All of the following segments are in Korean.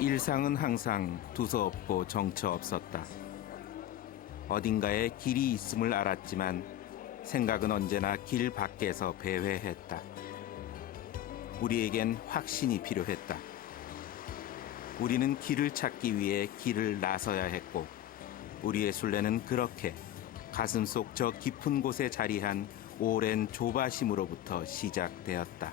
일상은 항상 두서없고 정처 없었다. 어딘가에 길이 있음을 알았지만 생각은 언제나 길 밖에서 배회했다. 우리에겐 확신이 필요했다. 우리는 길을 찾기 위해 길을 나서야 했고 우리의 순례는 그렇게 가슴속 저 깊은 곳에 자리한 오랜 조바심으로부터 시작되었다.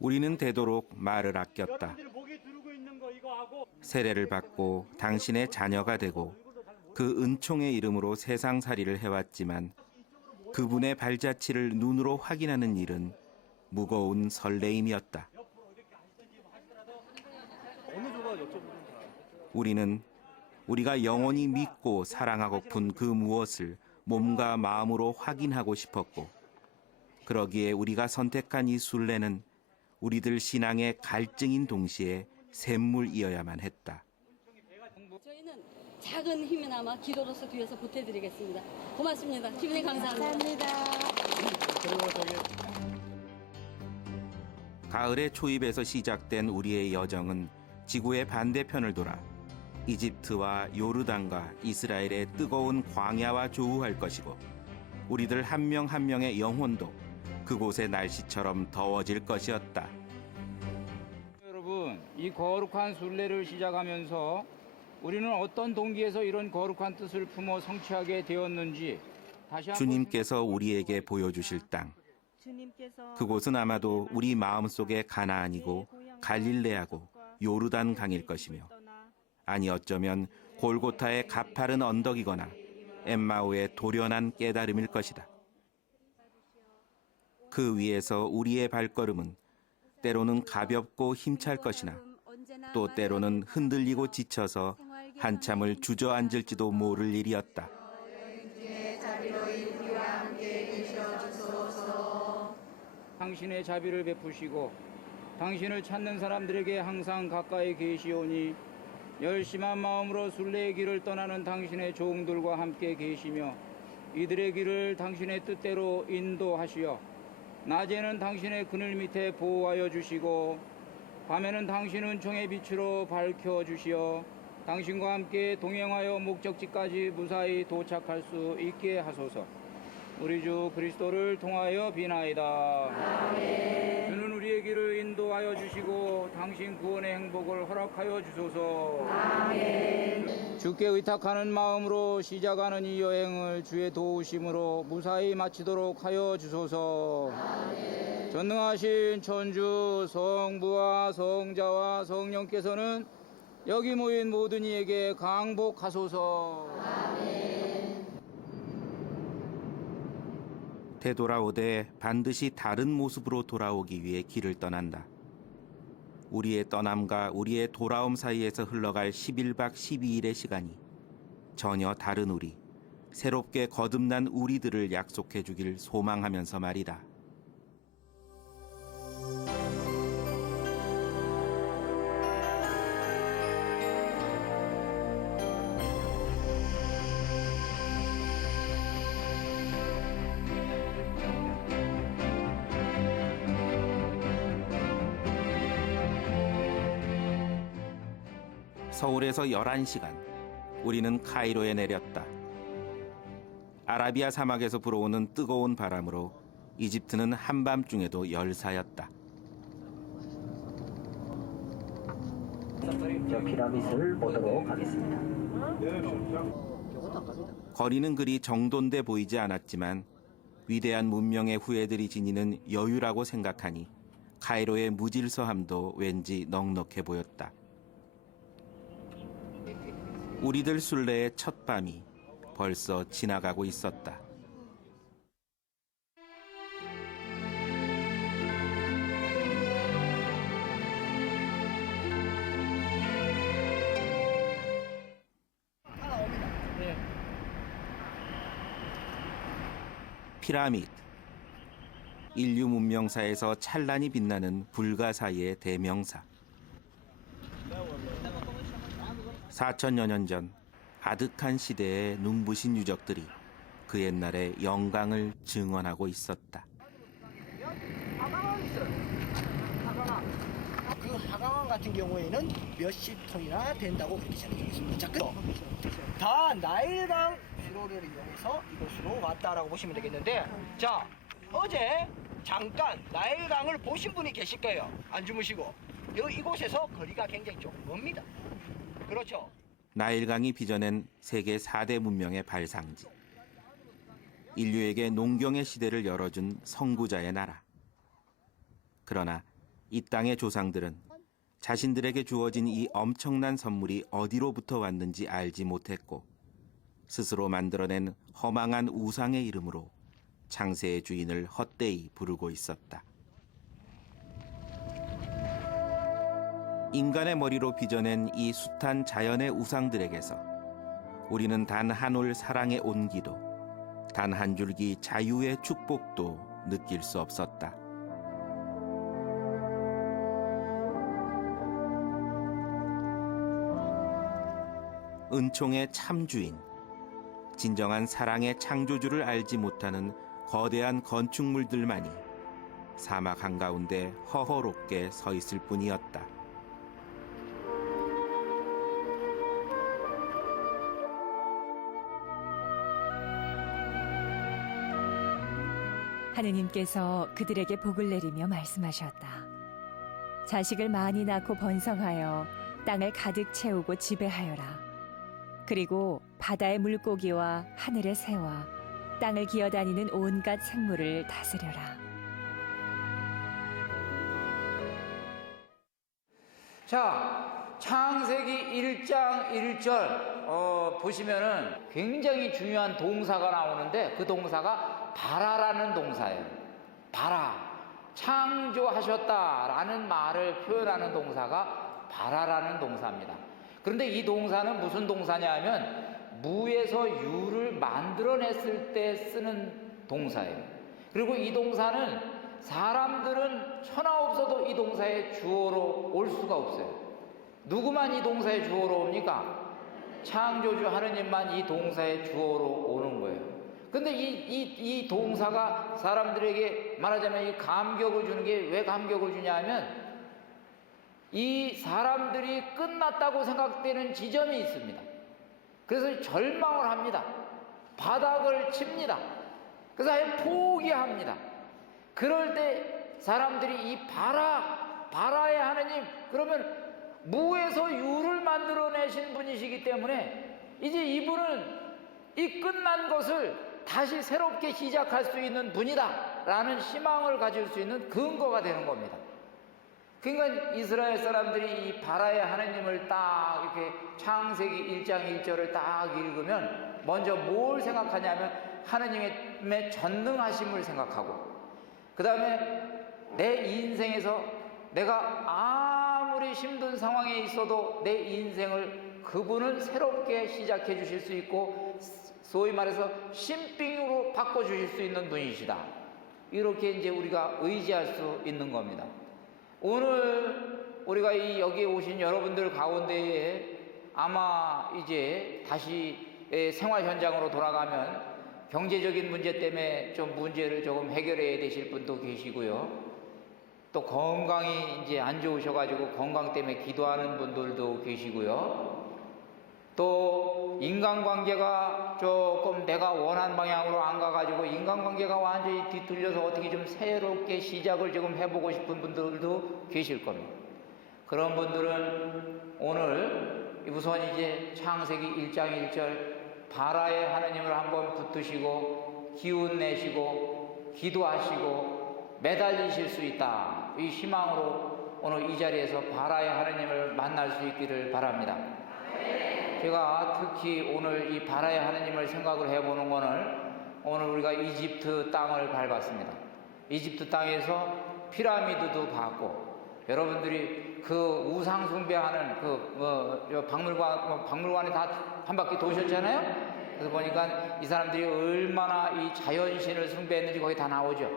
우리는 되도록 말을 아꼈다. 세례를 받고 당신의 자녀가 되고 그 은총의 이름으로 세상살이를 해왔지만 그분의 발자취를 눈으로 확인하는 일은 무거운 설레임이었다. 우리는 우리가 영원히 믿고 사랑하고픈 그 무엇을 몸과 마음으로 확인하고 싶었고 그러기에 우리가 선택한 이 순례는 우리들 신앙의 갈증인 동시에 샘물이어야만 했다. 저희는 작은 힘이나마 기도로서 뒤에서 보태드리겠습니다. 고맙습니다. 기분이 감사합니다. 가을의 초입에서 시작된 우리의 여정은 지구의 반대편을 돌아 이집트와 요르단과 이스라엘의 뜨거운 광야와 조우할 것이고 우리들 한 명 한 명의 영혼도 그곳의 날씨처럼 더워질 것이었다. 여러분, 이 거룩한 순례를 시작하면서 우리는 어떤 동기에서 이런 거룩한 뜻을 품어 성취하게 되었는지 다시 한번 주님께서 우리에게 보여주실 땅. 그곳은 아마도 우리 마음속의 가나안이고 갈릴레아고 요르단 강일 것이며 아니 어쩌면 골고타의 가파른 언덕이거나 엠마오의 도련한 깨달음일 것이다. 그 위에서 우리의 발걸음은 때로는 가볍고 힘찰 것이나 또 때로는 흔들리고 지쳐서 한참을 주저앉을지도 모를 일이었다. 당신의 자비를 베푸시고 당신을 찾는 사람들에게 항상 가까이 계시오니 열심한 마음으로 순례의 길을 떠나는 당신의 종들과 함께 계시며 이들의 길을 당신의 뜻대로 인도하시어 낮에는 당신의 그늘 밑에 보호하여 주시고 밤에는 당신 은총의 빛으로 밝혀주시어 당신과 함께 동행하여 목적지까지 무사히 도착할 수 있게 하소서. 우리 주 그리스도를 통하여 비나이다. 아멘. 주는 우리의 길을 인도하여 주시고 당신 구원의 행복을 허락하여 주소서. 아멘. 주께 의탁하는 마음으로 시작하는 이 여행을 주의 도우심으로 무사히 마치도록 하여 주소서. 아멘. 전능하신 천주 성부와 성자와 성령께서는 여기 모인 모든 이에게 강복하소서. 아멘. 되돌아오되 반드시 다른 모습으로 돌아오기 위해 길을 떠난다. 우리의 떠남과 우리의 돌아옴 사이에서 흘러갈 11박 12일의 시간이 전혀 다른 우리, 새롭게 거듭난 우리들을 약속해 주길 소망하면서 말이다. 서울에서 11시간, 우리는 카이로에 내렸다. 아라비아 사막에서 불어오는 뜨거운 바람으로 이집트는 한밤중에도 열사였다. 저 피라미드를 보도록 하겠습니다. 거리는 그리 정돈돼 보이지 않았지만 위대한 문명의 후예들이 지니는 여유라고 생각하니 카이로의 무질서함도 왠지 넉넉해 보였다. 우리들 순례의 첫 밤이 벌써 지나가고 있었다. 피라미드. 인류 문명사에서 찬란히 빛나는 불가사의의 대명사. 4천여 년 전 아득한 시대의 눈부신 유적들이 그 옛날의 영광을 증언하고 있었다. 하강암이 있어요. 하강암. 그 하강암 같은 경우에는 몇십 톤이나 된다고 그렇게 전해져 있습니다. 자, 다 나일강 수로를 이용해서 이곳으로 왔다라고 보시면 되겠는데, 자, 어제 잠깐 나일강을 보신 분이 계실 거예요. 안 주무시고. 이곳에서 거리가 굉장히 좀 멉니다. 그렇죠. 나일강이 빚어낸 세계 4대 문명의 발상지. 인류에게 농경의 시대를 열어준 선구자의 나라. 그러나 이 땅의 조상들은 자신들에게 주어진 이 엄청난 선물이 어디로부터 왔는지 알지 못했고 스스로 만들어낸 허망한 우상의 이름으로 창세의 주인을 헛되이 부르고 있었다. 인간의 머리로 빚어낸 이 숱한 자연의 우상들에게서 우리는 단 한 올 사랑의 온기도, 단 한 줄기 자유의 축복도 느낄 수 없었다. 은총의 참주인, 진정한 사랑의 창조주를 알지 못하는 거대한 건축물들만이 사막 한가운데 허허롭게 서 있을 뿐이었다. 하느님께서 그들에게 복을 내리며 말씀하셨다. 자식을 많이 낳고 번성하여 땅을 가득 채우고 지배하여라. 그리고 바다의 물고기와 하늘의 새와 땅을 기어다니는 온갖 생물을 다스려라. 자, 창세기 1장 1절 보시면은 굉장히 중요한 동사가 나오는데 그 동사가 바라라는 동사예요. 바라, 창조하셨다라는 말을 표현하는 동사가 바라라는 동사입니다. 그런데 이 동사는 무슨 동사냐 하면 무에서 유를 만들어냈을 때 쓰는 동사예요. 그리고 이 동사는 사람들은 천하 없어도 이 동사의 주어로 올 수가 없어요. 누구만 이 동사의 주어로 옵니까? 창조주 하느님만 이 동사의 주어로 오는 거예요. 근데 이 동사가 사람들에게 말하자면 이 감격을 주는 게 왜 감격을 주냐 하면 이 사람들이 끝났다고 생각되는 지점이 있습니다. 그래서 절망을 합니다. 바닥을 칩니다. 그래서 아예 포기합니다. 그럴 때 사람들이 이 바라의 하느님, 그러면 무에서 유를 만들어내신 분이시기 때문에 이제 이분은 이 끝난 것을 다시 새롭게 시작할 수 있는 분이다 라는 희망을 가질 수 있는 근거가 되는 겁니다. 그러니까 이스라엘 사람들이 이 바라의 하느님을 딱 이렇게 창세기 1장 1절을 딱 읽으면 먼저 뭘 생각하냐면 하느님의 전능하심을 생각하고, 그 다음에 내 인생에서 내가 아무리 힘든 상황에 있어도 내 인생을 그분은 새롭게 시작해 주실 수 있고 소위 말해서 신빙으로 바꿔주실 수 있는 분이시다. 이렇게 이제 우리가 의지할 수 있는 겁니다. 오늘 우리가 여기에 오신 여러분들 가운데에 아마 이제 다시 생활 현장으로 돌아가면 경제적인 문제 때문에 좀 문제를 조금 해결해야 되실 분도 계시고요. 또 건강이 이제 안 좋으셔가지고 건강 때문에 기도하는 분들도 계시고요. 또 인간관계가 조금 내가 원하는 방향으로 안 가가지고 인간관계가 완전히 뒤틀려서 어떻게 좀 새롭게 시작을 조금 해보고 싶은 분들도 계실 겁니다. 그런 분들은 오늘 우선 이제 창세기 1장 1절 바라의 하느님을 한번 붙드시고 기운 내시고 기도하시고 매달리실 수 있다. 이 희망으로 오늘 이 자리에서 바라의 하느님을 만날 수 있기를 바랍니다. 제가 특히 오늘 이 바라의 하느님을 생각을 해보는 거는 오늘 우리가 이집트 땅을 밟았습니다. 이집트 땅에서 피라미드도 봤고, 여러분들이 그 우상 숭배하는 박물관에 다 한 바퀴 도셨잖아요. 그래서 보니까 이 사람들이 얼마나 이 자연신을 숭배했는지 거기 다 나오죠.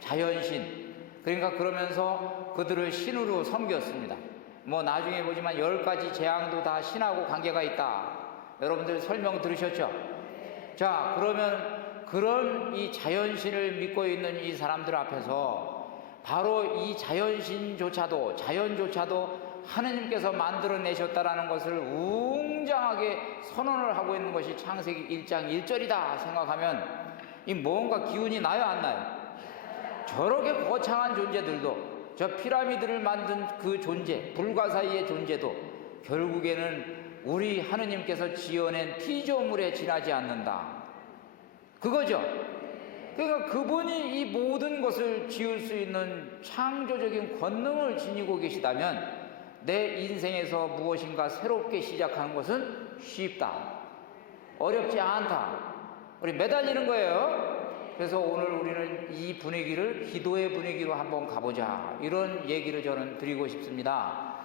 자연신. 그러니까 그러면서 그들을 신으로 섬겼습니다. 뭐 나중에 보지만 10가지 재앙도 다 신하고 관계가 있다. 여러분들 설명 들으셨죠? 자, 그러면 그런 이 자연신을 믿고 있는 이 사람들 앞에서 바로 이 자연신조차도, 자연조차도 하느님께서 만들어내셨다라는 것을 웅장하게 선언을 하고 있는 것이 창세기 1장 1절이다 생각하면 이 뭔가 기운이 나요, 안 나요? 저렇게 거창한 존재들도, 저 피라미드를 만든 그 존재, 불가사의의 존재도 결국에는 우리 하느님께서 지어낸 피조물에 지나지 않는다. 그거죠. 그러니까 그분이 이 모든 것을 지을 수 있는 창조적인 권능을 지니고 계시다면 내 인생에서 무엇인가 새롭게 시작하는 것은 쉽다. 어렵지 않다. 우리 매달리는 거예요. 그래서 오늘 우리는 이 분위기를 기도의 분위기로 한번 가보자. 이런 얘기를 저는 드리고 싶습니다.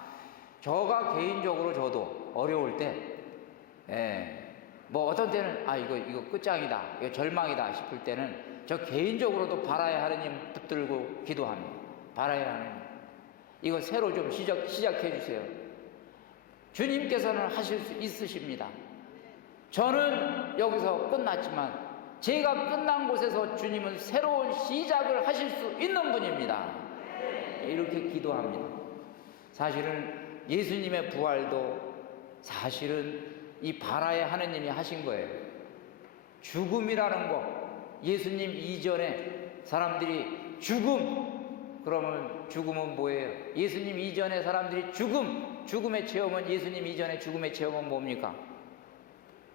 저가 개인적으로 저도 어려울 때, 뭐 어떤 때는 이거 끝장이다, 이거 절망이다 싶을 때는 저 개인적으로도 바라야 하느님 붙들고 기도합니다. 바라야 하느님, 이거 새로 좀 시작해 주세요. 주님께서는 하실 수 있으십니다. 저는 여기서 끝났지만 제가 끝난 곳에서 주님은 새로운 시작을 하실 수 있는 분입니다. 이렇게 기도합니다. 사실은 예수님의 부활도 사실은 이 바라의 하느님이 하신 거예요. 죽음이라는 거, 예수님 이전에 사람들이 죽음, 그러면 죽음은 뭐예요? 예수님 이전에 사람들이 죽음의 체험은, 예수님 이전에 죽음의 체험은 뭡니까?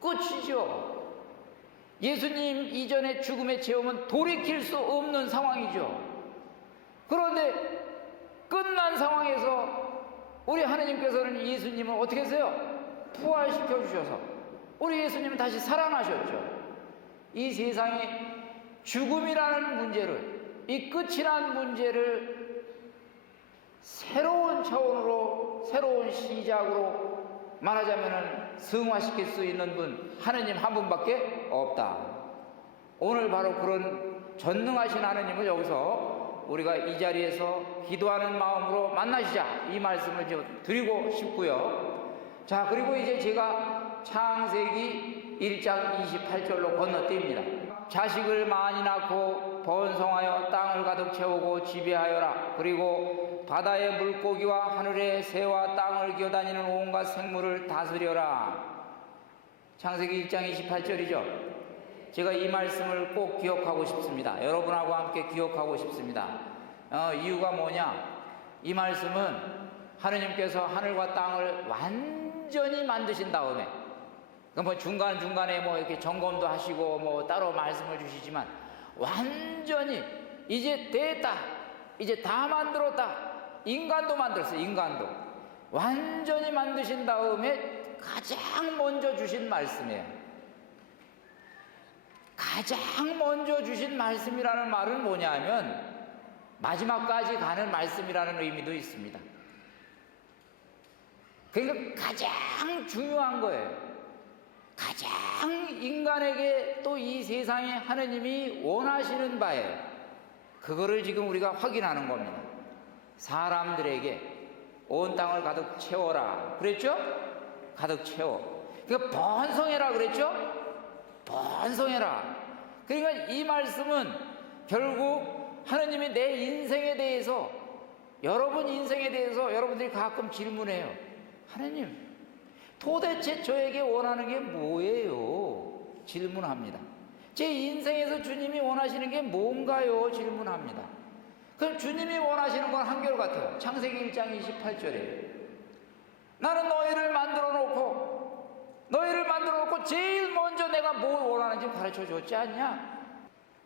끝이죠. 예수님 이전의 죽음의 체험은 돌이킬 수 없는 상황이죠. 그런데 끝난 상황에서 우리 하느님께서는 예수님을 어떻게 했어요? 부활시켜 주셔서 우리 예수님은 다시 살아나셨죠. 이 세상에 죽음이라는 문제를, 이 끝이라는 문제를 새로운 차원으로, 새로운 시작으로 말하자면은 승화시킬 수 있는 분, 하느님 한 분밖에 없다. 오늘 바로 그런 전능하신 하느님을 여기서 우리가 이 자리에서 기도하는 마음으로 만나시자, 이 말씀을 좀 드리고 싶고요. 자, 그리고 이제 제가 창세기 1장 28절로 건너뜁니다. 자식을 많이 낳고 번성하여 땅을 가득 채우고 지배하여라. 그리고 바다의 물고기와 하늘의 새와 땅을 기어다니는 온갖 생물을 다스려라. 창세기 1장 28절이죠. 제가 이 말씀을 꼭 기억하고 싶습니다. 여러분하고 함께 기억하고 싶습니다. 이유가 뭐냐? 이 말씀은 하느님께서 하늘과 땅을 완전히 만드신 다음에, 뭐 중간중간에 뭐 이렇게 점검도 하시고 뭐 따로 말씀을 주시지만 완전히 이제 됐다, 이제 다 만들었다, 인간도 만들었어요. 인간도 완전히 만드신 다음에 가장 먼저 주신 말씀이에요. 가장 먼저 주신 말씀이라는 말은 뭐냐면 마지막까지 가는 말씀이라는 의미도 있습니다. 그러니까 가장 중요한 거예요. 가장 인간에게 또 이 세상에 하느님이 원하시는 바예요. 그거를 지금 우리가 확인하는 겁니다. 사람들에게 온 땅을 가득 채워라 그랬죠? 가득 채워. 그러니까 번성해라 그랬죠? 번성해라. 그러니까 이 말씀은 결국 하느님이 내 인생에 대해서, 여러분 인생에 대해서 여러분들이 가끔 질문해요. 하느님, 도대체 저에게 원하는 게 뭐예요? 질문합니다. 제 인생에서 주님이 원하시는 게 뭔가요? 질문합니다. 그럼 주님이 원하시는 건 한결같아요. 창세기 1장 28절이에요. 나는 너희를 만들어 놓고 제일 먼저 내가 뭘 원하는지 가르쳐 줬지 않냐?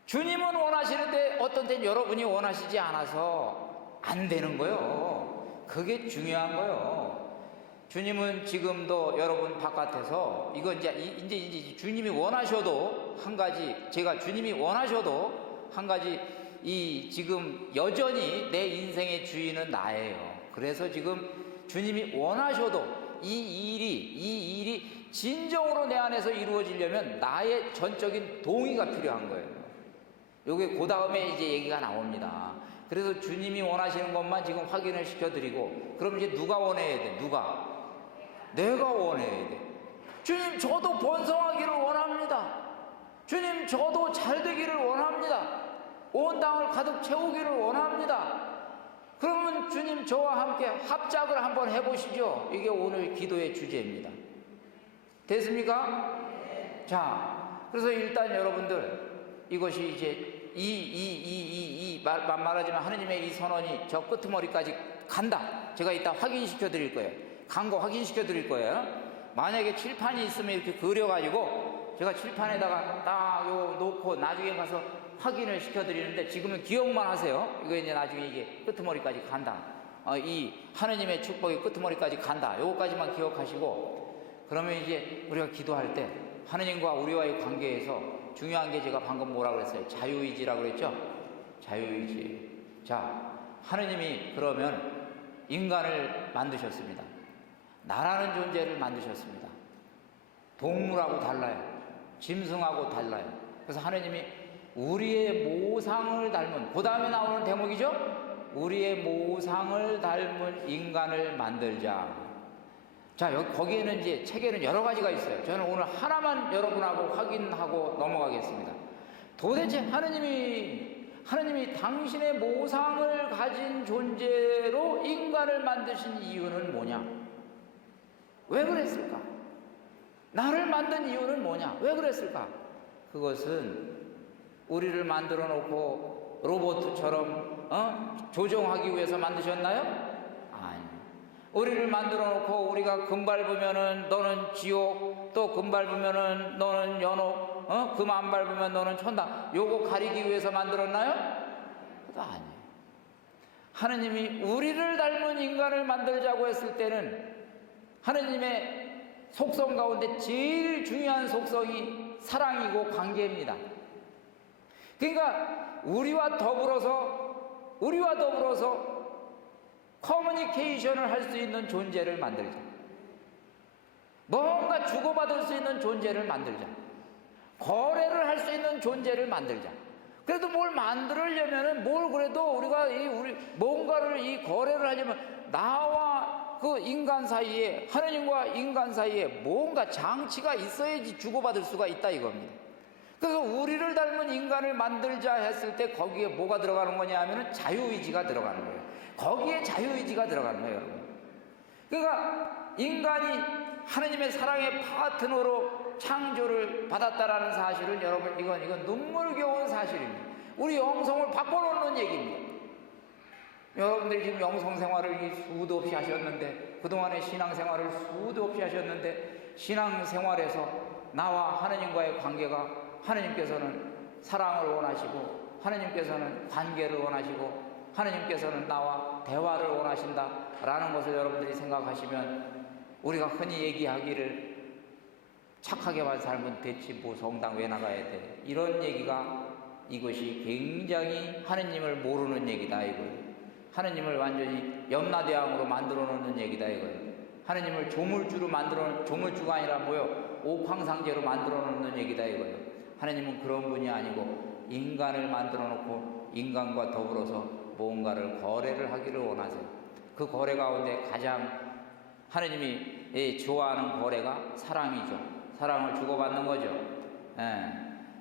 주님은 원하시는데 어떤 때는 여러분이 원하시지 않아서 안 되는 거예요. 그게 중요한 거예요. 주님은 지금도 여러분 바깥에서 이제 주님이 원하셔도 한 가지, 제가 주님이 원하셔도 한 가지, 이 지금 여전히 내 인생의 주인은 나예요. 그래서 지금 주님이 원하셔도 이 일이 진정으로 내 안에서 이루어지려면 나의 전적인 동의가 필요한 거예요. 요게 그 다음에 이제 얘기가 나옵니다. 그래서 주님이 원하시는 것만 지금 확인을 시켜드리고, 그럼 이제 누가 원해야 돼? 누가? 내가 원해야 돼. 주님, 저도 번성하기를 원합니다. 주님, 저도 잘 되기를 원합니다. 온 땅을 가득 채우기를 원합니다. 그러면 주님, 저와 함께 합작을 한번 해보시죠. 이게 오늘 기도의 주제입니다. 됐습니까? 자, 그래서 일단 여러분들, 이것이 이제 말하자면 하느님의 이 선언이 저 끄트머리까지 간다. 제가 이따 확인시켜 드릴 거예요. 간 거 확인시켜 드릴 거예요. 만약에 칠판이 있으면 이렇게 그려가지고 제가 칠판에다가 딱 요 놓고 나중에 가서 확인을 시켜 드리는데, 지금은 기억만 하세요. 이거 이제 나중에 이게 끄트머리까지 간다. 이 하느님의 축복이 끄트머리까지 간다. 요거까지만 기억하시고, 그러면 이제 우리가 기도할 때 하느님과 우리와의 관계에서 중요한 게, 제가 방금 뭐라 그랬어요? 자유의지라고 그랬죠? 자유의지. 자, 하느님이 그러면 인간을 만드셨습니다. 나라는 존재를 만드셨습니다. 동물하고 달라요. 짐승하고 달라요. 그래서 하느님이 우리의 모상을 닮은, 그 다음에 나오는 대목이죠? 우리의 모상을 닮은 인간을 만들자. 자, 거기에는 이제 책에는 여러 가지가 있어요. 저는 오늘 하나만 여러분하고 확인하고 넘어가겠습니다. 도대체 하느님이 당신의 모상을 가진 존재로 인간을 만드신 이유는 뭐냐? 왜 그랬을까? 나를 만든 이유는 뭐냐? 왜 그랬을까? 그것은 우리를 만들어 놓고 로봇처럼 조종하기 위해서 만드셨나요? 아니. 우리를 만들어 놓고 우리가 금 밟으면은 너는 지옥, 또 금 밟으면은 너는 연옥, 금 안 밟으면 너는 천당, 요거 가리기 위해서 만들었나요? 그것도 아니에요. 하느님이 우리를 닮은 인간을 만들자고 했을 때는 하느님의 속성 가운데 제일 중요한 속성이 사랑이고 관계입니다. 그러니까 우리와 더불어서 커뮤니케이션을 할 수 있는 존재를 만들자. 뭔가 주고받을 수 있는 존재를 만들자. 거래를 할 수 있는 존재를 만들자. 그래도 뭘 만들려면은 그래도 우리가 뭔가를 이 거래를 하려면 나와 그 인간 사이에, 하느님과 인간 사이에 뭔가 장치가 있어야지 주고받을 수가 있다 이겁니다. 그래서 우리를 닮은 인간을 만들자 했을 때 거기에 뭐가 들어가는 거냐 하면은 자유의지가 들어가는 거예요. 거기에 자유의지가 들어가는 거예요, 여러분. 그러니까 인간이 하느님의 사랑의 파트너로 창조를 받았다라는 사실은, 여러분, 이건 눈물겨운 사실입니다. 우리 영성을 바꿔놓는 얘기입니다. 여러분들이 지금 영성생활을 수도 없이 하셨는데, 그동안의 신앙생활을 수도 없이 하셨는데, 신앙생활에서 나와 하느님과의 관계가, 하느님께서는 사랑을 원하시고, 하느님께서는 관계를 원하시고, 하느님께서는 나와 대화를 원하신다라는 것을 여러분들이 생각하시면, 우리가 흔히 얘기하기를 착하게만 살면 됐지 뭐 성당 왜 나가야 돼, 이런 얘기가, 이것이 굉장히 하느님을 모르는 얘기다 이거예요. 하느님을 완전히 염라대왕으로 만들어 놓는 얘기다 이거예요. 하느님을 조물주가 아니라 옥황상제로 만들어 놓는 얘기다 이거예요. 하느님은 그런 분이 아니고 인간을 만들어 놓고 인간과 더불어서 뭔가를 거래를 하기를 원하세요. 그 거래 가운데 가장 하느님이 좋아하는 거래가 사랑이죠. 사랑을 주고받는 거죠.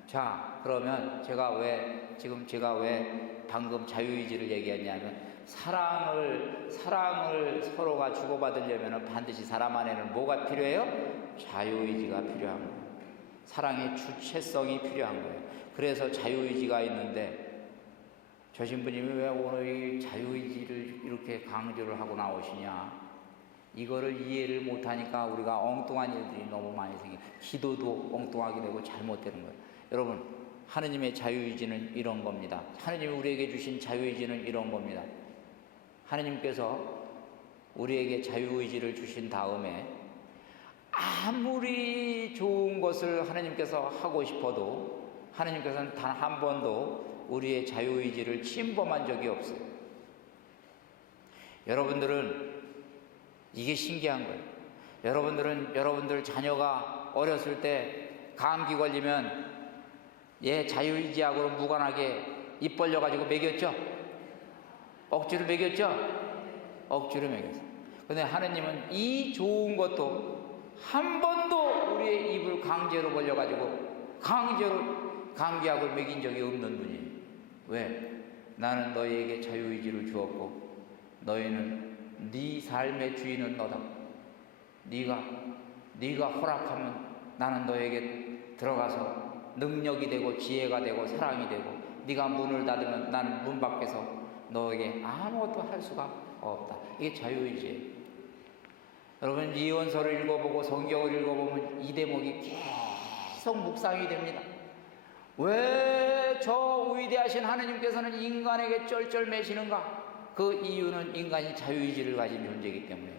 자, 그러면 제가 왜 방금 자유의지를 얘기했냐면, 사랑을 서로가 주고받으려면 반드시 사람 안에는 뭐가 필요해요? 자유의지가 필요한 거예요. 사랑의 주체성이 필요한 거예요. 그래서 자유의지가 있는데, 저 신부님이 왜 오늘 이 자유의지를 이렇게 강조를 하고 나오시냐, 이거를 이해를 못하니까 우리가 엉뚱한 일들이 너무 많이 생겨요. 기도도 엉뚱하게 되고 잘못되는 거예요. 여러분, 하느님의 자유의지는 이런 겁니다. 하느님이 우리에게 주신 자유의지는 이런 겁니다. 하느님께서 우리에게 자유의지를 주신 다음에 아무리 좋은 것을 하느님께서 하고 싶어도 하느님께서는 단 한 번도 우리의 자유의지를 침범한 적이 없어요. 여러분들은 이게 신기한 거예요. 여러분들 자녀가 어렸을 때 감기 걸리면 얘 자유의지하고 무관하게 입 벌려가지고 먹였죠? 억지로 먹였죠? 억지로 먹였어. 근데 하느님은 이 좋은 것도 한 번도 우리의 입을 강제로 벌려가지고 강제로 감기약을 먹인 적이 없는 분이에요. 왜? 나는 너희에게 자유의지를 주었고 너희는 네 삶의 주인은 너다. 네가 허락하면 나는 너에게 들어가서 능력이 되고 지혜가 되고 사랑이 되고 네가 문을 닫으면 나는 문 밖에서 너에게 아무것도 할 수가 없다. 이게 자유의지예요. 여러분 이언서를 읽어보고 성경을 읽어보면 이 대목이 계속 묵상이 됩니다. 왜 저 위대하신 하느님께서는 인간에게 쩔쩔매시는가? 그 이유는 인간이 자유의지를 가진 존재이기 때문에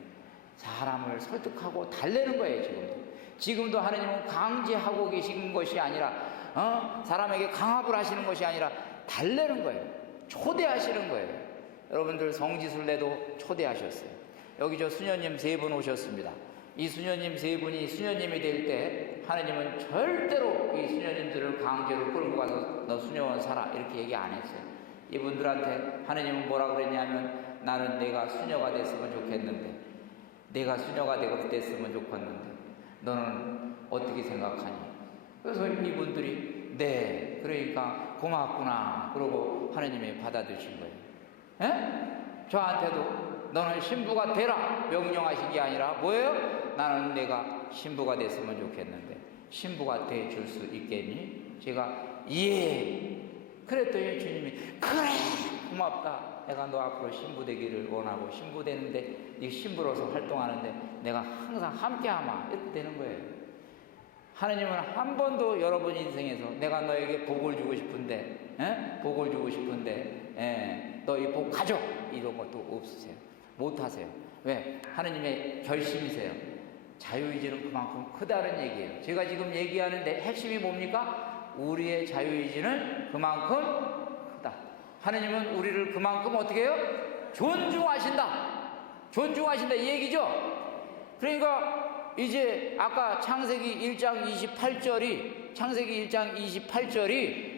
사람을 설득하고 달래는 거예요. 지금도 하느님은 강제하고 계신 것이 아니라 사람에게 강압을 하시는 것이 아니라 달래는 거예요. 초대하시는 거예요. 여러분들 성지순례도 초대하셨어요. 여기 저 수녀님 3분 오셨습니다. 이 수녀님 3분이 수녀님이 될 때 하느님은 절대로 이 수녀님들을 강제로 끌고 가서 너 수녀원 살아 이렇게 얘기 안 했어요. 이분들한테 하느님은 뭐라 그랬냐면 나는 내가 수녀가 됐으면 좋겠는데 내가 수녀가 됐으면 좋겠는데 너는 어떻게 생각하니? 그래서 이분들이 네 그러니까 고맙구나 그러고 하느님이 받아들이신 거예요. 에? 저한테도 너는 신부가 되라 명령하신 게 아니라 뭐예요? 나는 내가 신부가 됐으면 좋겠는데 신부가 돼 줄 수 있겠니? 제가 예 그랬더니 주님이 그래 고맙다. 내가 너 앞으로 신부 되기를 원하고 신부 되는데 네 신부로서 활동하는데 내가 항상 함께하마 이렇게 되는 거예요. 하느님은 한 번도 여러분 인생에서 내가 너에게 복을 주고 싶은데 복을 주고 싶은데 너 이 복 가져 이런 것도 없으세요. 못하세요. 왜? 하느님의 결심이세요. 자유의지는 그만큼 크다는 얘기예요. 제가 지금 얘기하는데 핵심이 뭡니까? 우리의 자유의지는 그만큼 크다. 하느님은 우리를 그만큼 어떻게 해요? 존중하신다. 존중하신다 이 얘기죠. 그러니까 이제 아까 창세기 1장 28절이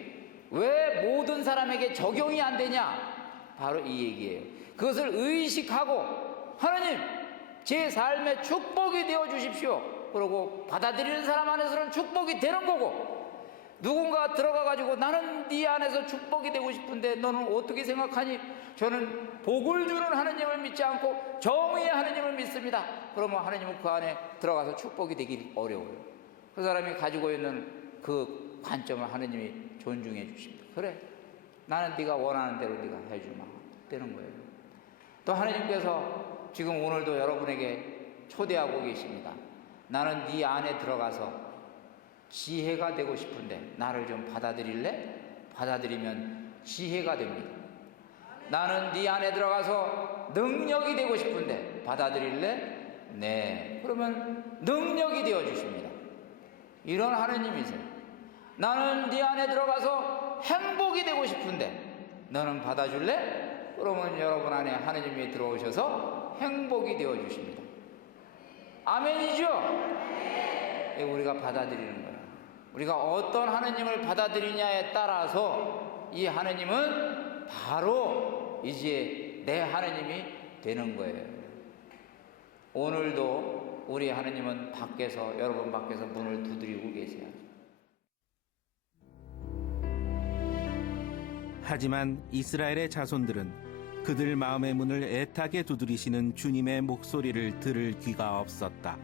왜 모든 사람에게 적용이 안 되냐? 바로 이 얘기예요. 그것을 의식하고 하느님 제 삶의 축복이 되어 주십시오. 그러고 받아들이는 사람 안에서는 축복이 되는 거고 누군가 들어가가지고 나는 네 안에서 축복이 되고 싶은데 너는 어떻게 생각하니? 저는 복을 주는 하느님을 믿지 않고 정의의 하느님을 믿습니다. 그러면 하느님은 그 안에 들어가서 축복이 되기 어려워요. 그 사람이 가지고 있는 그 관점을 하느님이 존중해 주십니다. 그래 나는 네가 원하는 대로 네가 해주마 되는 거예요. 또 하느님께서 지금 오늘도 여러분에게 초대하고 계십니다. 나는 네 안에 들어가서 지혜가 되고 싶은데 나를 좀 받아들일래? 받아들이면 지혜가 됩니다. 나는 네 안에 들어가서 능력이 되고 싶은데 받아들일래? 네. 그러면 능력이 되어 주십니다. 이런 하느님이세요. 나는 네 안에 들어가서 행복이 되고 싶은데 너는 받아줄래? 그러면 여러분 안에 하느님이 들어오셔서 행복이 되어 주십니다. 아멘이죠? 우리가 받아들이는 거예요. 우리가 어떤 하느님을 받아들이냐에 따라서 이 하느님은 바로 이제 내 하느님이 되는 거예요. 오늘도 우리 하느님은 밖에서 여러분 밖에서 문을 두드리고 계세요. 하지만 이스라엘의 자손들은 그들 마음의 문을 애타게 두드리시는 주님의 목소리를 들을 귀가 없었다.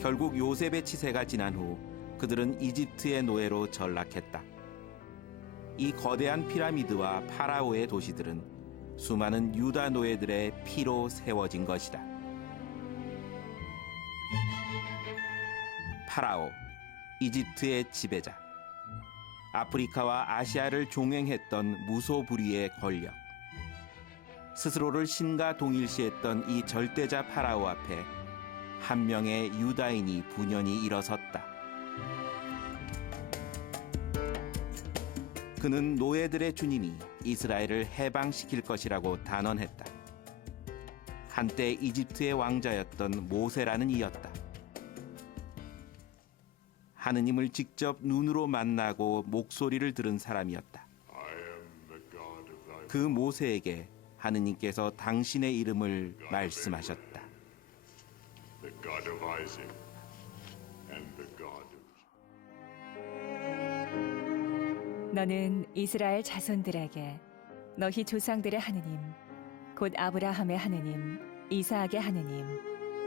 결국 요셉의 치세가 지난 후 그들은 이집트의 노예로 전락했다. 이 거대한 피라미드와 파라오의 도시들은 수많은 유다 노예들의 피로 세워진 것이다. 파라오, 이집트의 지배자, 아프리카와 아시아를 종횡했던 무소불위의 권력, 스스로를 신과 동일시했던 이 절대자 파라오 앞에 한 명의 유다인이 분연히 일어섰다. 그는 노예들의 주님이 이스라엘을 해방시킬 것이라고 단언했다. 한때 이집트의 왕자였던 모세라는 이였다. 하느님을 직접 눈으로 만나고 목소리를 들은 사람이었다. 그 모세에게 하느님께서 당신의 이름을 말씀하셨다. The God of Isaac and the God of 너는 이스라엘 자손들에게 너희 조상들의 하느님 곧 아브라함의 하느님, 이사악의 하느님,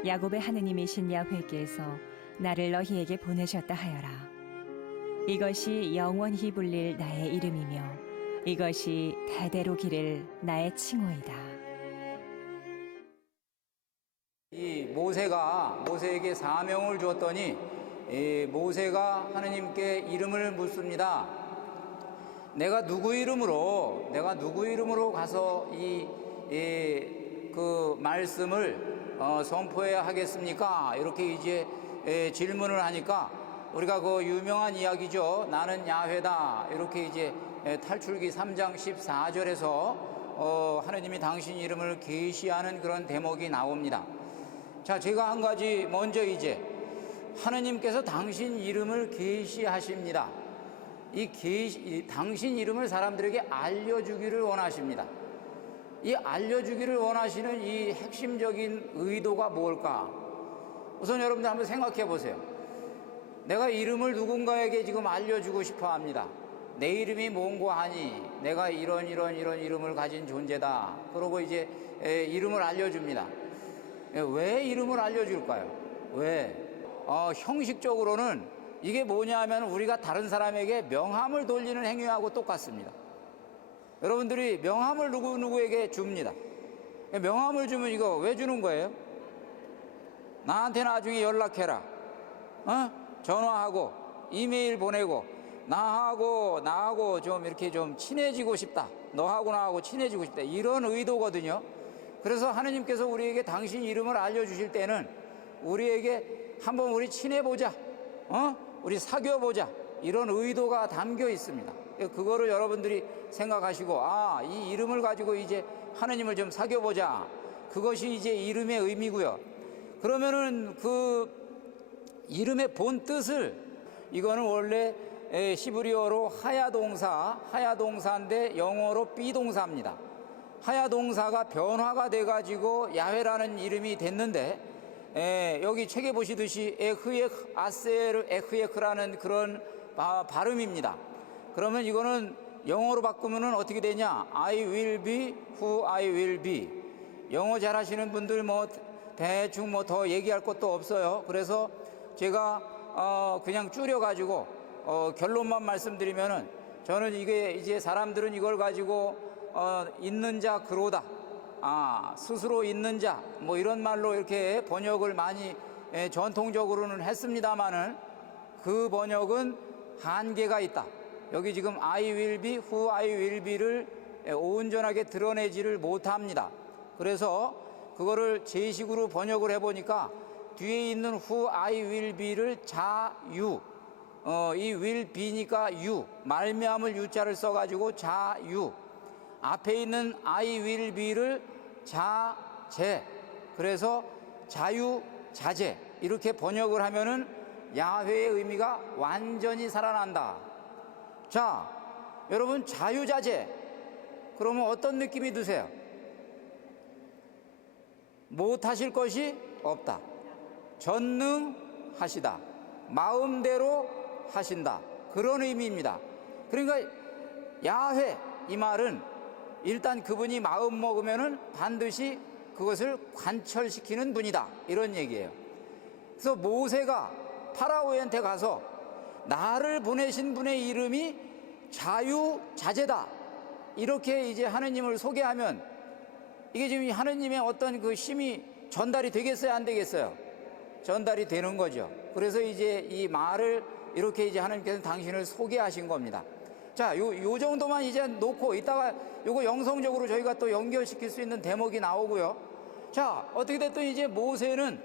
야곱의 하느님이신 야훼께서 나를 너희에게 보내셨다 하여라. 이것이 영원히 불릴 나의 이름이며 이것이 대대로 기를 나의 칭호이다. 이 모세에게 사명을 주었더니 이 모세가 하느님께 이름을 묻습니다. 내가 누구 이름으로 가서 그 말씀을 선포해야 하겠습니까? 이렇게 이제 질문을 하니까 우리가 그 유명한 이야기죠. 나는 야훼다. 이렇게 이제 탈출기 3장 14절에서 하느님이 당신 이름을 계시하는 그런 대목이 나옵니다. 자, 제가 한 가지 먼저 이제 하느님께서 당신 이름을 계시하십니다. 당신 이름을 사람들에게 알려주기를 원하십니다. 이 알려주기를 원하시는 이 핵심적인 의도가 뭘까? 우선 여러분들 한번 생각해 보세요. 내가 이름을 누군가에게 지금 알려주고 싶어 합니다. 내 이름이 뭔고 하니 내가 이런 이름을 가진 존재다. 그러고 이제 이름을 알려줍니다. 왜 이름을 알려줄까요? 왜? 형식적으로는 이게 뭐냐 하면 우리가 다른 사람에게 명함을 돌리는 행위하고 똑같습니다. 여러분들이 명함을 누구에게 줍니다. 명함을 주면 이거 왜 주는 거예요? 나한테 나중에 연락해라. 전화하고 이메일 보내고 나하고 좀 이렇게 좀 친해지고 싶다. 너하고 나하고 친해지고 싶다. 이런 의도거든요. 그래서 하느님께서 우리에게 당신 이름을 알려주실 때는 우리에게 한번 우리 친해보자. 우리 사귀어보자. 이런 의도가 담겨 있습니다. 그거를 여러분들이 생각하시고 이 이름을 가지고 이제 하느님을 좀 사귀어보자. 그것이 이제 이름의 의미고요. 그러면은 그 이름의 본 뜻을 이거는 원래 히브리어로 하야동사인데 영어로 비동사입니다. 하야동사가 변화가 돼가지고 야훼라는 이름이 됐는데 여기 책에 보시듯이 에흐예크라는 그런 발음입니다. 그러면 이거는 영어로 바꾸면은 어떻게 되냐? I will be who I will be. 영어 잘하시는 분들 대충 더 얘기할 것도 없어요. 그래서 제가 그냥 줄여가지고 결론만 말씀드리면은 저는 이게 이제 사람들은 이걸 가지고 있는 자 그로다. 스스로 있는 자 이런 말로 이렇게 번역을 많이 전통적으로는 했습니다마는 그 번역은 한계가 있다. 여기 지금 I will be who I will be를 온전하게 드러내지를 못합니다. 그래서 그거를 제 식으로 번역을 해보니까 뒤에 있는 who I will be를 자유, 이 will be니까 유, 말미암을 유자를 써가지고 자유, 앞에 있는 I will be를 자제, 그래서 자유자재 이렇게 번역을 하면은 야훼의 의미가 완전히 살아난다. 자, 여러분 자유자재 그러면 어떤 느낌이 드세요? 못하실 것이 없다. 전능하시다. 마음대로 하신다. 그런 의미입니다. 그러니까 야훼 이 말은 일단 그분이 마음 먹으면은 반드시 그것을 관철시키는 분이다. 이런 얘기예요. 그래서 모세가 파라오한테 가서 나를 보내신 분의 이름이 자유자재다. 이렇게 이제 하느님을 소개하면 이게 지금 하느님의 어떤 그 힘이 전달이 되겠어요? 안 되겠어요? 전달이 되는 거죠. 그래서 이제 이 말을 이렇게 이제 하느님께서 당신을 소개하신 겁니다. 자, 요 정도만 이제 놓고 이따가 요거 영성적으로 저희가 또 연결시킬 수 있는 대목이 나오고요. 자, 어떻게 됐든 이제 모세는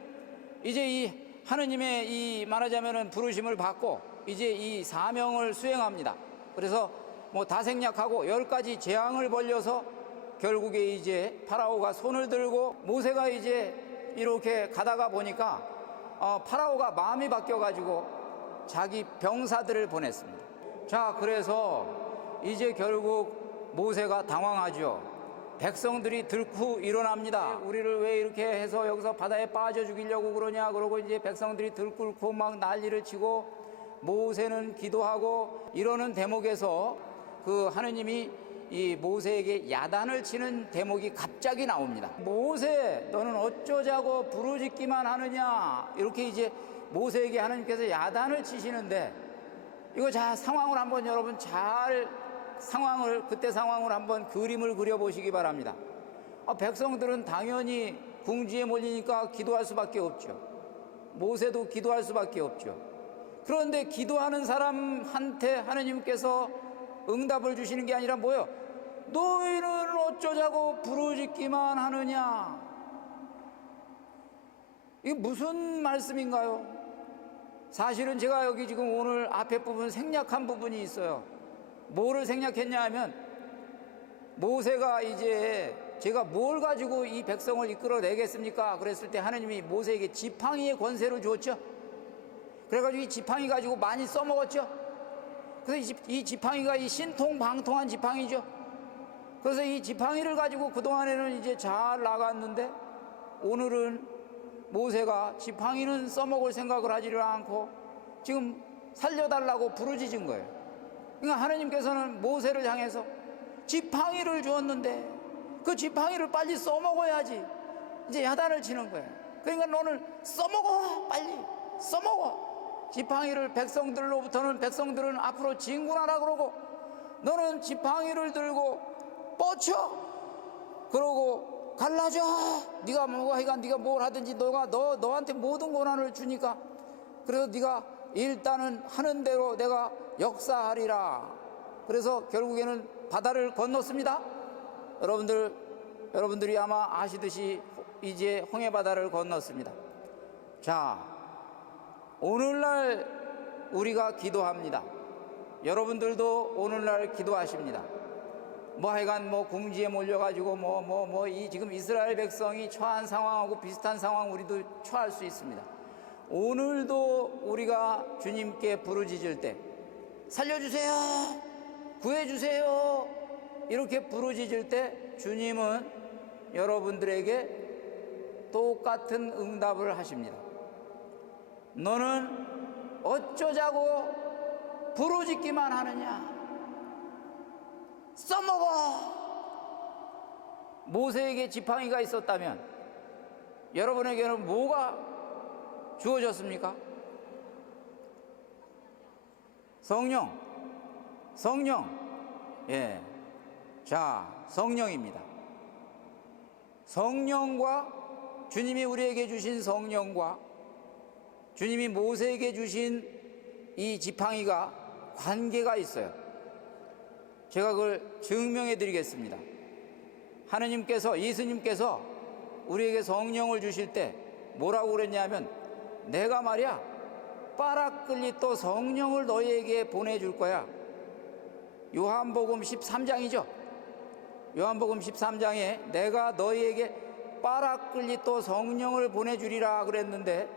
이제 이 하느님의 이 말하자면은 부르심을 받고 이제 이 사명을 수행합니다. 그래서 다 생략하고 10가지 재앙을 벌려서 결국에 이제 파라오가 손을 들고 모세가 이제 이렇게 가다가 보니까 파라오가 마음이 바뀌어가지고 자기 병사들을 보냈습니다. 자, 그래서 이제 결국 모세가 당황하죠. 백성들이 들고 일어납니다. 우리를 왜 이렇게 해서 여기서 바다에 빠져 죽이려고 그러냐, 그러고 이제 백성들이 들끓고 막 난리를 치고 모세는 기도하고 이러는 대목에서 그 하느님이 이 모세에게 야단을 치는 대목이 갑자기 나옵니다. 모세, 너는 어쩌자고 부르짖기만 하느냐, 이렇게 이제 모세에게 하느님께서 야단을 치시는데, 이거 자 상황을 한번 여러분 잘 그때 상황을 한번 그림을 그려보시기 바랍니다. 백성들은 당연히 궁지에 몰리니까 기도할 수밖에 없죠. 모세도 기도할 수밖에 없죠. 그런데 기도하는 사람한테 하느님께서 응답을 주시는 게 아니라 뭐예요? 너희는 어쩌자고 부르짖기만 하느냐. 이게 무슨 말씀인가요? 사실은 제가 여기 지금 오늘 앞에 부분 생략한 부분이 있어요. 뭐를 생략했냐 하면, 모세가 이제 제가 뭘 가지고 이 백성을 이끌어내겠습니까? 그랬을 때 하느님이 모세에게 지팡이의 권세를 주었죠. 그래가지고 이 지팡이 가지고 많이 써먹었죠. 그래서 이 지팡이가 이 신통방통한 지팡이죠. 그래서 이 지팡이를 가지고 그동안에는 이제 잘 나갔는데, 오늘은 모세가 지팡이는 써먹을 생각을 하지를 않고 지금 살려달라고 부르짖은 거예요. 그러니까 하나님께서는 모세를 향해서 지팡이를 주었는데 그 지팡이를 빨리 써먹어야지, 이제 야단을 치는 거예요. 그러니까 너는 써먹어, 빨리 써먹어. 지팡이를 백성들은 앞으로 진군하라 그러고, 너는 지팡이를 들고 뻗쳐, 그러고 갈라져. 네가 뭐 하여간 네가 뭘 하든지 너한테 모든 권한을 주니까, 그래서 네가 일단은 하는 대로 내가 역사하리라. 그래서 결국에는 바다를 건넜습니다. 여러분들이 아마 아시듯이 이제 홍해 바다를 건넜습니다. 자, 오늘날 우리가 기도합니다. 여러분들도 오늘날 기도하십니다. 뭐 하여간 뭐 궁지에 몰려가지고 이 지금 이스라엘 백성이 처한 상황하고 비슷한 상황 우리도 처할 수 있습니다. 오늘도 우리가 주님께 부르짖을 때 살려주세요, 구해주세요, 이렇게 부르짖을 때 주님은 여러분들에게 똑같은 응답을 하십니다. 너는 어쩌자고 부르짖기만 하느냐, 써먹어. 모세에게 지팡이가 있었다면 여러분에게는 뭐가 주어졌습니까? 성령. 예. 자, 성령입니다. 성령과, 주님이 우리에게 주신 성령과 주님이 모세에게 주신 이 지팡이가 관계가 있어요. 제가 그걸 증명해 드리겠습니다. 하느님께서, 예수님께서 우리에게 성령을 주실 때 뭐라고 그랬냐면, 내가 말이야 빠라클리또 성령을 너희에게 보내줄 거야. 요한복음 13장이죠. 요한복음 13장에 내가 너희에게 빠라클리또 성령을 보내주리라 그랬는데,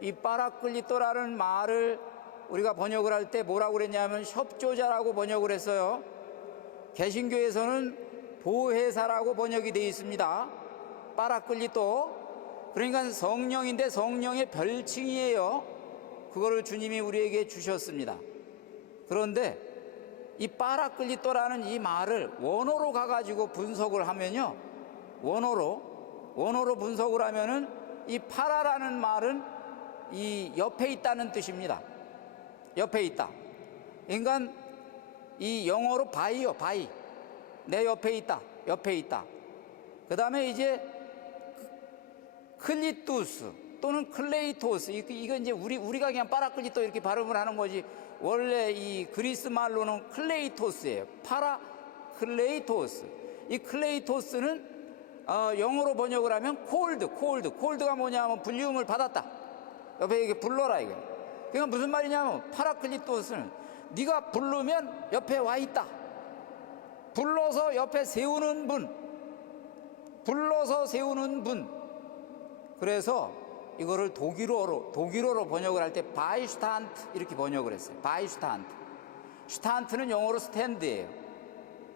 이 빠라클리또라는 말을 우리가 번역을 할 때 뭐라고 그랬냐면 협조자라고 번역을 했어요. 개신교에서는 보혜사라고 번역이 되어 있습니다. 빠라클리또, 그러니까 성령인데 성령의 별칭이에요. 그거를 주님이 우리에게 주셨습니다. 그런데 이 빠라클리또라는 이 말을 원어로 가가지고 분석을 하면요, 원어로 분석을 하면은 이 파라라는 말은 이 옆에 있다는 뜻입니다. 옆에 있다. 그러니까 이 영어로 바이요, 바이. 내 옆에 있다, 옆에 있다. 그 다음에 이제 클리투스 또는 클레이토스, 이거 이제 우리가 그냥 빠라클리또 이렇게 발음을 하는 거지, 원래 이 그리스 말로는 클레이토스예요. 클레이토스. 이 클레이토스는 영어로 번역을 하면 콜드가 뭐냐면 불리움을 받았다. 옆에 이렇게 불러라, 이게. 그러니까 무슨 말이냐면, 파라클리토스는 네가 부르면 옆에 와 있다. 불러서 옆에 세우는 분. 그래서 이거를 독일어로 번역을 할 때 바이슈탄트 이렇게 번역을 했어요. 바이슈탄트. 슈탄트는 영어로 스탠드예요.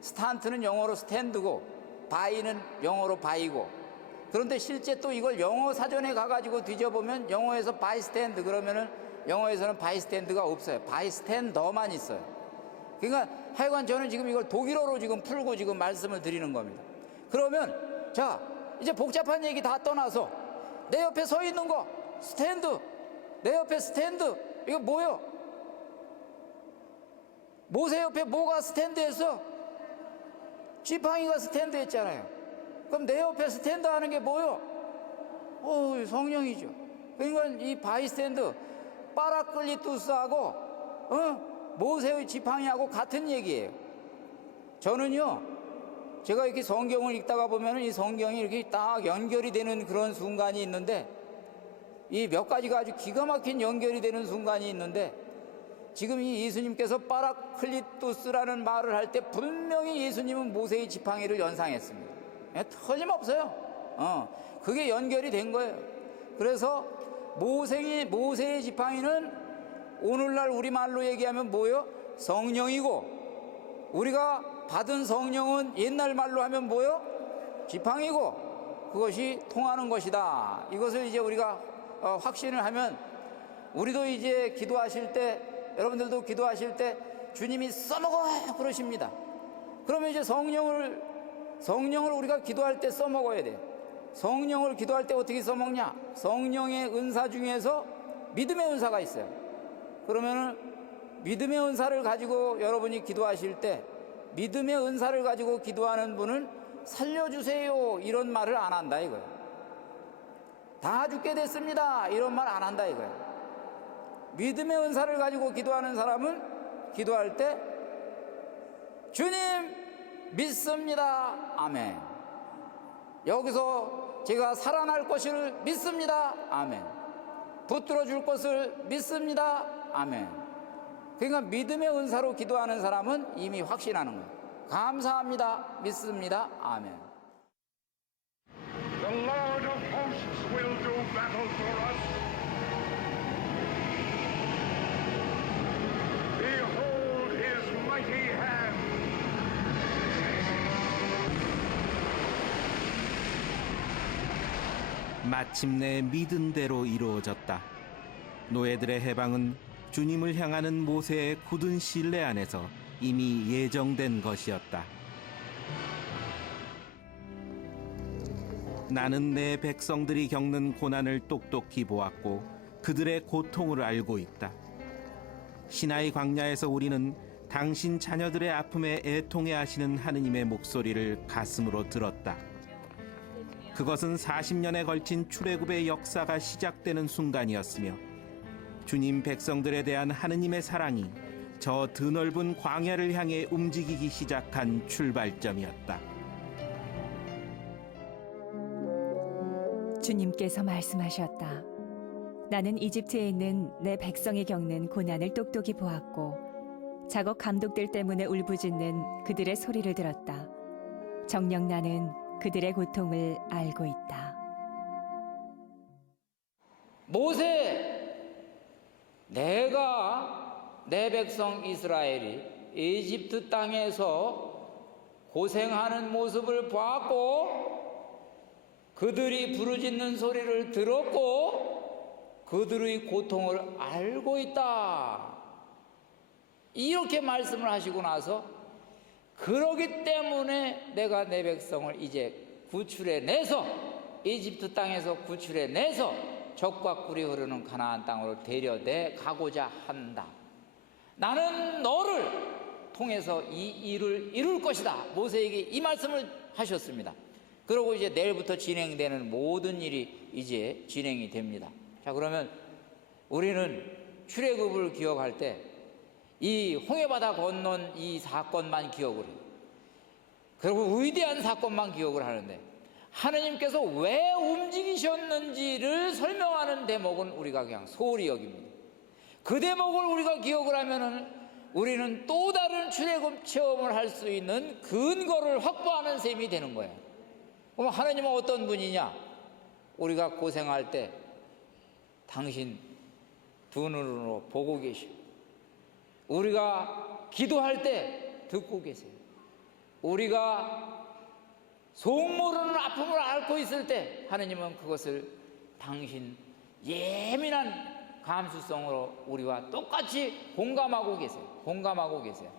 스탄트는 영어로 스탠드고 바이는 영어로 바이고. 그런데 실제 또 이걸 영어 사전에 가가지고 뒤져보면 영어에서 바이스탠드 그러면은 영어에서는 바이스탠드가 없어요. 바이스탠더만 있어요. 그러니까 하여간 저는 지금 이걸 독일어로 지금 풀고 지금 말씀을 드리는 겁니다. 그러면 자 이제 복잡한 얘기 다 떠나서 내 옆에 서 있는 거 스탠드, 내 옆에 스탠드 이거 뭐요? 모세 옆에 뭐가 스탠드했어? 지팡이가 스탠드했잖아요. 그럼 내 옆에 스탠드 하는 게 뭐요? 성령이죠. 그러니까 이 바이스탠드 파라클리투스하고 모세의 지팡이하고 같은 얘기예요. 저는요 제가 이렇게 성경을 읽다가 보면은 이 성경이 이렇게 딱 연결이 되는 그런 순간이 있는데 이 몇 가지가 아주 기가 막힌 연결이 되는 순간이 있는데 지금 이 예수님께서 파라클리투스라는 말을 할 때 분명히 예수님은 모세의 지팡이를 연상했습니다. 틀림없어요. 그게 연결이 된 거예요. 그래서 모세의 지팡이는 오늘날 우리말로 얘기하면 뭐요? 성령이고 우리가 받은 성령은 옛날 말로 하면 뭐요? 지팡이고 그것이 통하는 것이다. 이것을 이제 우리가 확신을 하면 우리도 이제 기도하실 때 여러분들도 기도하실 때 주님이 써먹어 그러십니다. 그러면 이제 성령을 우리가 기도할 때 써먹어야 돼요. 성령을 기도할 때 어떻게 써먹냐? 성령의 은사 중에서 믿음의 은사가 있어요. 그러면은 믿음의 은사를 가지고 여러분이 기도하실 때 믿음의 은사를 가지고 기도하는 분은 살려주세요 이런 말을 안 한다 이거예요. 다 죽게 됐습니다 이런 말 안 한다 이거예요. 믿음의 은사를 가지고 기도하는 사람은 기도할 때 주님 믿습니다 아멘. 여기서 제가 살아날 것을 믿습니다 아멘. 붙들어 줄 것을 믿습니다 아멘. 그러니까 믿음의 은사로 기도하는 사람은 이미 확신하는 거예요. 감사합니다 믿습니다 아멘. The Lord of hosts will do battle for us. Behold his mighty hand. 마침내 믿은 대로 이루어졌다. 노예들의 해방은 주님을 향하는 모세의 굳은 신뢰 안에서 이미 예정된 것이었다. 나는 내 백성들이 겪는 고난을 똑똑히 보았고 그들의 고통을 알고 있다. 시나이 광야에서 우리는 당신 자녀들의 아픔에 애통해 하시는 하느님의 목소리를 가슴으로 들었다. 그것은 40년에 걸친 출애굽의 역사가 시작되는 순간이었으며 주님 백성들에 대한 하느님의 사랑이 저 드넓은 광야를 향해 움직이기 시작한 출발점이었다. 주님께서 말씀하셨다. 나는 이집트에 있는 내 백성이 겪는 고난을 똑똑히 보았고 작업 감독들 때문에 울부짖는 그들의 소리를 들었다. 정녕 나는 그들의 고통을 알고 있다. 모세, 내가 내 백성 이스라엘이 이집트 땅에서 고생하는 모습을 보았고 그들이 부르짖는 소리를 들었고 그들의 고통을 알고 있다. 이렇게 말씀을 하시고 나서 그러기 때문에 내가 내 백성을 이제 구출해내서 이집트 땅에서 구출해내서 젖과 꿀이 흐르는 가나안 땅으로 데려내 가고자 한다. 나는 너를 통해서 이 일을 이룰 것이다. 모세에게 이 말씀을 하셨습니다. 그리고 이제 내일부터 진행되는 모든 일이 이제 진행이 됩니다. 자, 그러면 우리는 출애굽을 기억할 때 이 홍해바다 건넌 이 사건만 기억을 해요. 그리고 위대한 사건만 기억을 하는데 하느님께서 왜 움직이셨는지를 설명하는 대목은 우리가 그냥 소홀히 여깁니다. 그 대목을 우리가 기억을 하면은 우리는 또 다른 출애굽 체험을 할 수 있는 근거를 확보하는 셈이 되는 거예요. 그럼 하느님은 어떤 분이냐? 우리가 고생할 때 당신 두 눈으로 보고 계시오. 우리가 기도할 때 듣고 계세요. 우리가 속 모르는 아픔을 앓고 있을 때 하느님은 그것을 당신 예민한 감수성으로 우리와 똑같이 공감하고 계세요. 공감하고 계세요.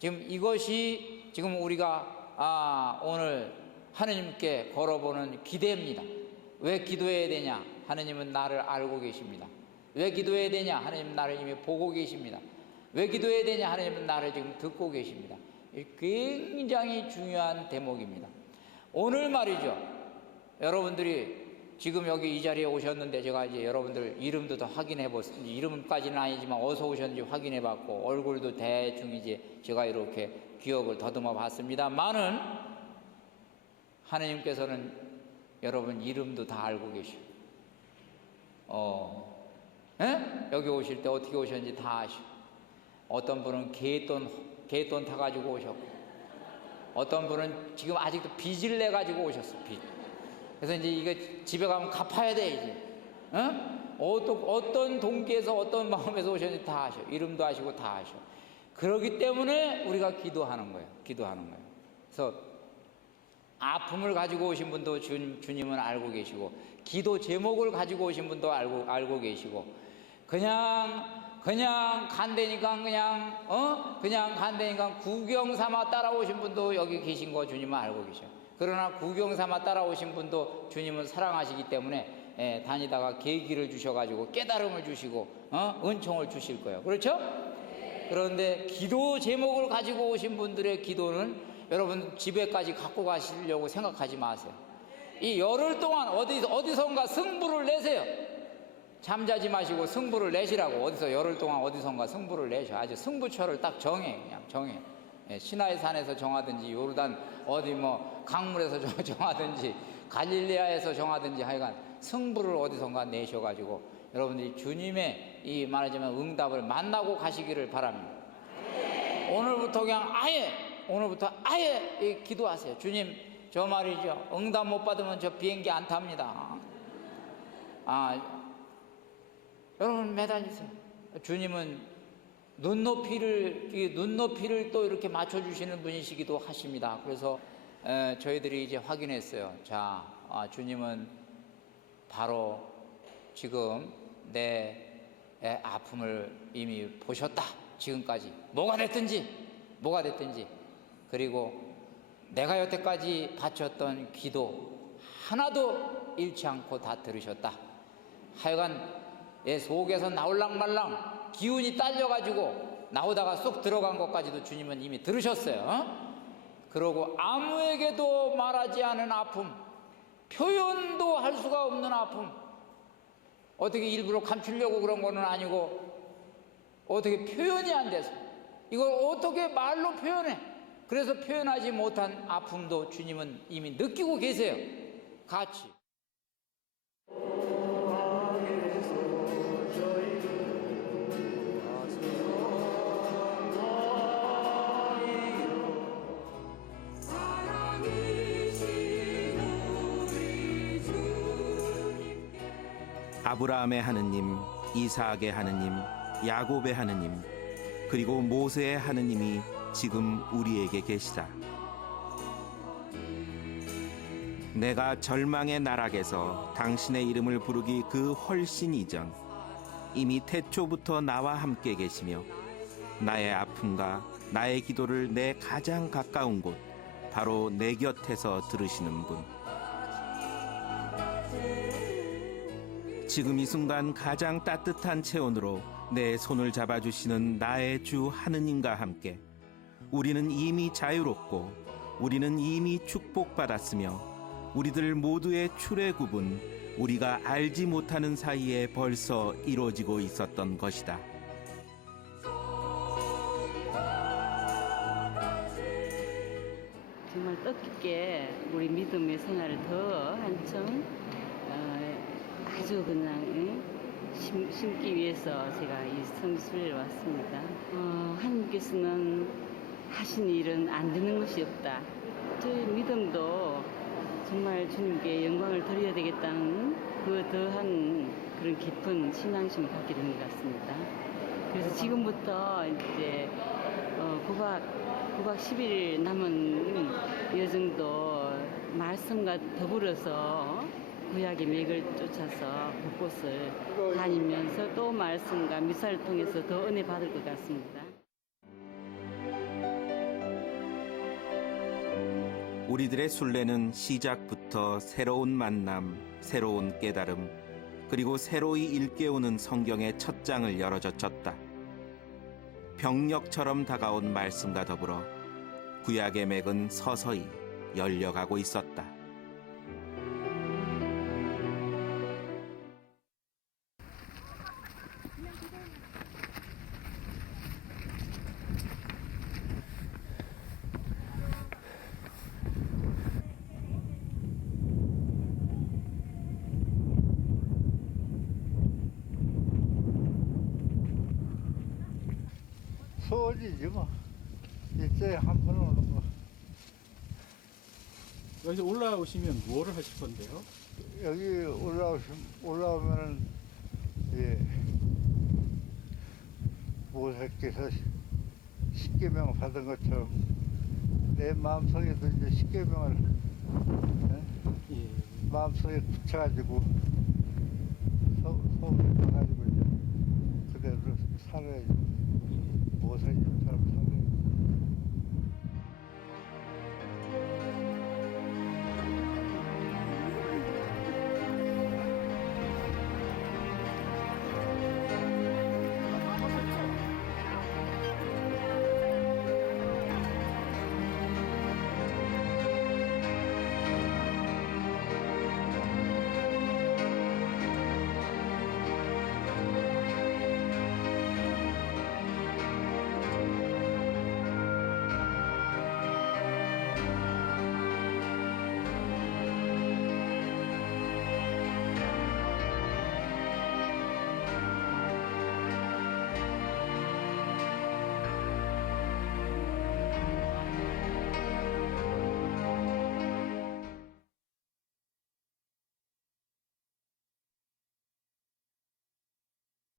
지금 이것이 지금 우리가 오늘 하느님께 걸어보는 기대입니다. 왜 기도해야 되냐? 하느님은 나를 알고 계십니다. 왜 기도해야 되냐? 하느님은 나를 이미 보고 계십니다. 왜 기도해야 되냐? 하느님은 나를 지금 듣고 계십니다. 굉장히 중요한 대목입니다. 오늘 말이죠. 여러분들이 지금 여기 이 자리에 오셨는데 제가 이제 여러분들 이름도 다 확인해 봤습니다. 이름까지는 아니지만 어디서 오셨는지 확인해 봤고 얼굴도 대충 이제 제가 이렇게 기억을 더듬어 봤습니다만은 하느님께서는 여러분 이름도 다 알고 계시오. 여기 오실 때 어떻게 오셨는지 다 아시오. 어떤 분은 개돈 타가지고 오셨고, 어떤 분은 지금 아직도 빚을 내가지고 오셨어, 빚. 그래서 이제 이거 집에 가면 갚아야 돼, 이제. 어떤 동기에서 어떤 마음에서 오셨는지 다 아셔. 이름도 아시고 다 아셔. 그렇기 때문에 우리가 기도하는 거예요. 기도하는 거예요. 그래서 아픔을 가지고 오신 분도 주님은 알고 계시고, 기도 제목을 가지고 오신 분도 알고 계시고, 그냥 간다니까 그냥 간다니까 구경 삼아 따라오신 분도 여기 계신 거 주님은 알고 계셔요. 그러나 구경 삼아 따라오신 분도 주님은 사랑하시기 때문에 다니다가 계기를 주셔가지고 깨달음을 주시고 은총을 주실 거예요. 그렇죠? 그런데 기도 제목을 가지고 오신 분들의 기도는 여러분 집에까지 갖고 가시려고 생각하지 마세요. 이 열흘 동안 어디선가 승부를 내세요. 잠자지 마시고 승부를 내시라고. 어디서 열흘 동안 어디선가 승부를 내셔. 아주 승부처를 딱 정해. 그냥 정해. 시나이 산에서 정하든지 요르단 어디 뭐 강물에서 정하든지 갈릴레아에서 정하든지 하여간 승부를 어디선가 내셔가지고 여러분들이 주님의 이 말하자면 응답을 만나고 가시기를 바랍니다. 오늘부터 아예 기도하세요. 주님, 저 말이죠, 응답 못 받으면 저 비행기 안 탑니다. 여러분 매달리세요. 주님은 눈높이를 또 이렇게 맞춰주시는 분이시기도 하십니다. 그래서 저희들이 이제 확인했어요. 자, 주님은 바로 지금 내 아픔을 이미 보셨다. 지금까지 뭐가 됐든지 그리고 내가 여태까지 바쳤던 기도 하나도 잃지 않고 다 들으셨다. 하여간 속에서 나올랑말랑 기운이 딸려가지고 나오다가 쏙 들어간 것까지도 주님은 이미 들으셨어요. 그러고 아무에게도 말하지 않은 아픔, 표현도 할 수가 없는 아픔, 어떻게 일부러 감추려고 그런 거는 아니고 어떻게 표현이 안 돼서 이걸 어떻게 말로 표현해. 그래서 표현하지 못한 아픔도 주님은 이미 느끼고 계세요. 같이. 아브라함의 하느님, 이삭의 하느님, 야곱의 하느님, 그리고 모세의 하느님이 지금 우리에게 계시다. 내가 절망의 나락에서 당신의 이름을 부르기 그 훨씬 이전 이미 태초부터 나와 함께 계시며 나의 아픔과 나의 기도를 내 가장 가까운 곳 바로 내 곁에서 들으시는 분. 지금 이 순간 가장 따뜻한 체온으로 내 손을 잡아주시는 나의 주 하느님과 함께 우리는 이미 자유롭고 우리는 이미 축복받았으며 우리들 모두의 출애굽은 우리가 알지 못하는 사이에 벌써 이루어지고 있었던 것이다. 정말 뜻깊게 우리 믿음의 생활을 더 한층 아주 그냥 심기 위해서 제가 이 성수를 왔습니다. 하나님께서는 하신 일은 안 되는 것이 없다. 저희 믿음도 정말 주님께 영광을 드려야 되겠다는 그 더한 그런 깊은 신앙심을 갖게 된 것 같습니다. 그래서 지금부터 이제 국악 10일 남은 여정도 말씀과 더불어서 구약의 맥을 쫓아서 곳곳을 다니면서 또 말씀과 미사를 통해서 더 은혜 받을 것 같습니다. 우리들의 순례는 시작부터 새로운 만남, 새로운 깨달음, 그리고 새로이 일깨우는 성경의 첫 장을 열어젖혔다. 병력처럼 다가온 말씀과 더불어 구약의 맥은 서서히 열려가고 있었다. 소원이지 뭐. 일주일에 한 번 오는 거. 여기서 올라오시면 뭐를 하실 건데요? 여기 올라오면은, 예, 모세께서 십계명 받은 것처럼 내 마음속에도 이제 십계명을 예. 마음속에 붙여가지고 소원을 가가지고 이제 그대로 살아야지. 모세님처럼